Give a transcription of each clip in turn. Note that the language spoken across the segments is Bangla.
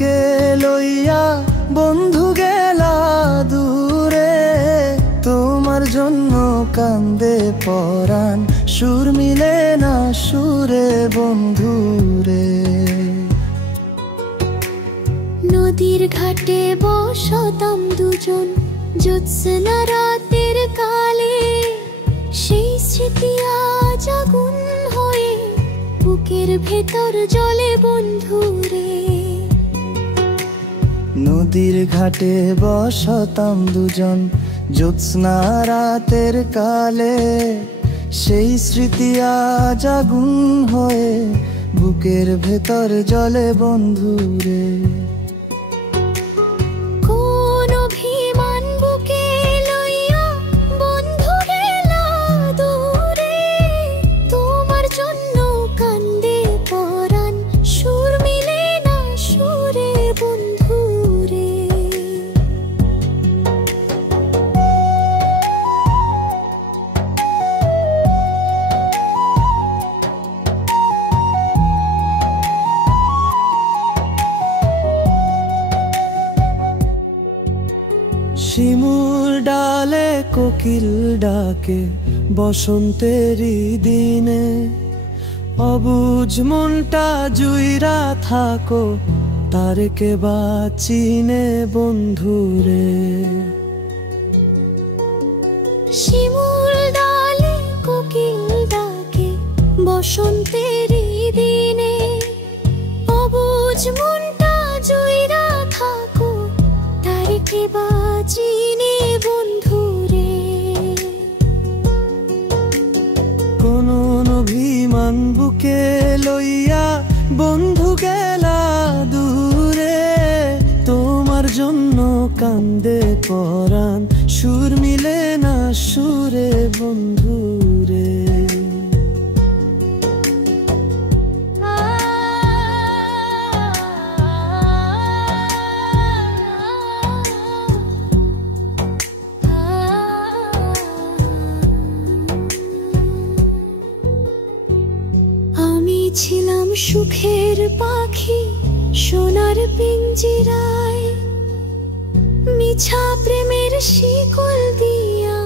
বুকে লইয়া বন্ধু গেলা দূরে, তোমার জন্য কান্দে পরাণ, সুর মিলে না সুরে বন্ধুরে। নদীর ঘাটে বসতাম দুজন জ্যোৎস্না রাতের কালে, সেই স্মৃতি আজ আগুন হয়ে বুকের ভেতর জ্বলে বন্ধুরে। নদীর ঘাটে বসতাম দুজন জ্যোৎস্না রাতের কালে, সেই স্মৃতি আজ আগুন হয়ে বুকের ভেতর জ্বলে বন্ধুরে। কোন অভিমান বুকে লইয়া বন্ধু গেলা দূরে, তোমার জন্য কান্দে পরাণ, সুর মিলে না সুরে বন্ধুরে। শিমুল ডালে কোকিল ডাকে বসন্তেরই দিনে, অবুঝ মনটা জুইরা থাকো তারে কে বাচিনে বন্ধুরে। শিমুল ডালে কোকিল ডাকে বসন্তেরই দিনে, অবুঝ মনটা জুইরা থাকো তারে কে বাচিনে বন্ধুরে। কোন অভিমান বুকে লইয়া বন্ধু গেলা দূরে, তোমার জন্য কান্দে পরাণ, সুর মিলে না সুরে বন্ধুরে। আমি ছিলাম সুখের পাখি সোনার পিঞ্জিরায়, মিছা প্রেমের শিকল দিয়া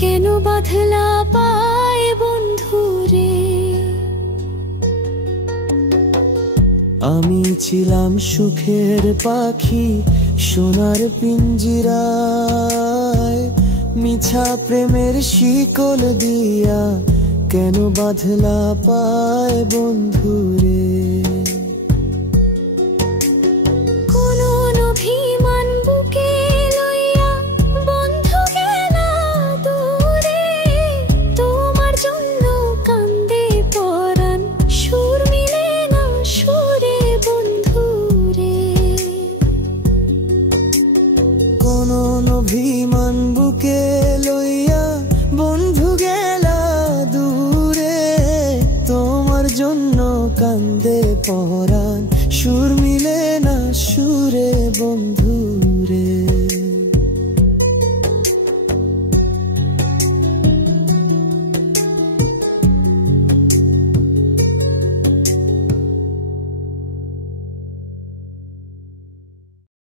কেন বাঁধলা পায় বন্ধুরে। আমি ছিলাম সুখের পাখি সোনার পিঞ্জিরায়, মিছা প্রেমের শিকল দিয়া কেন বাঁধলা পায় বন্ধুরে। কোন অভিমান বুকে লইয়া বন্ধু গেলা দূরে, তোমার জন্য কান্দে পরাণ, সুর মিলে না সুরে বন্ধুরে। কোন অভিমান বুকে লইয়া বন্ধু গেলা দূরে, তোমার জন্য কান্দে